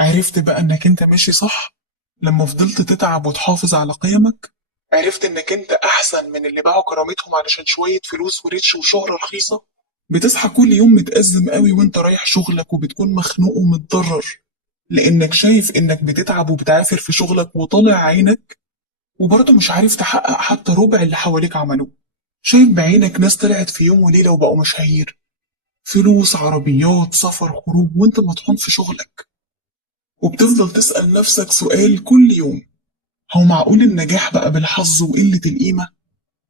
عرفت بقى انك انت ماشي صح لما فضلت تتعب وتحافظ على قيمك. عرفت انك انت احسن من اللي باعوا كرامتهم علشان شوية فلوس وريتش وشهرة رخيصة. بتصحى كل يوم متأزم قوي وانت رايح شغلك وبتكون مخنوق ومتضرر، لانك شايف انك بتتعب وبتعافر في شغلك وطالع عينك، وبرضه مش عارف تحقق حتى ربع اللي حواليك عملوه. شايف بعينك ناس طلعت في يوم وليلة وبقوا مشاهير، فلوس، عربيات، سفر، خروج، وانت مطحون في شغلك. وبتفضل تسأل نفسك سؤال كل يوم: هو معقول النجاح بقى بالحظ وقلة القيمة؟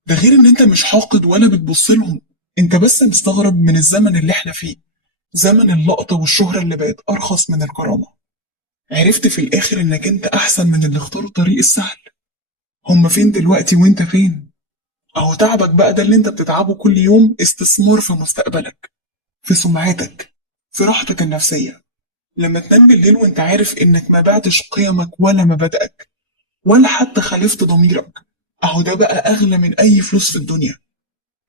ده غير ان انت مش حاقد ولا بتبص لهم، انت بس مستغرب من الزمن اللي احنا فيه، زمن اللقطة والشهرة اللي بقت أرخص من الكرامة. عرفت في الآخر إنك أنت أحسن من اللي اختاروا الطريق السهل. هما فين دلوقتي وأنت فين؟ أهو تعبك بقى ده اللي أنت بتتعبه كل يوم استثمار في مستقبلك، في سمعتك، في راحتك النفسية. لما تنام بالليل وأنت عارف إنك ما بعتش قيمك ولا مبادئك ولا حتى خالفت ضميرك، أهو ده بقى أغلى من أي فلوس في الدنيا.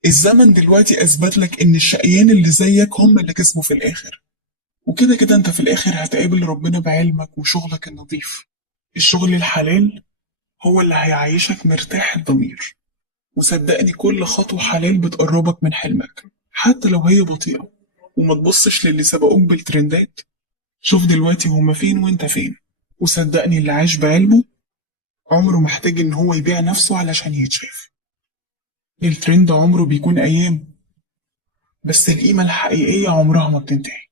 الزمن دلوقتي أثبت لك إن الشقيان اللي زيك هم اللي كسبوا في الآخر. وكده كده انت في الاخر هتقابل ربنا بعلمك وشغلك النظيف. الشغل الحلال هو اللي هيعيشك مرتاح الضمير. وصدقني كل خطوة حلال بتقربك من حلمك حتى لو هي بطيئة. وما تبصش للي سبقوك بالترندات، شوف دلوقتي هما فين وانت فين. وصدقني اللي عايش بعلمه عمره محتاج ان هو يبيع نفسه علشان يتشاف. الترند عمره بيكون ايام، بس القيمة الحقيقية عمرها ما بتنتهي.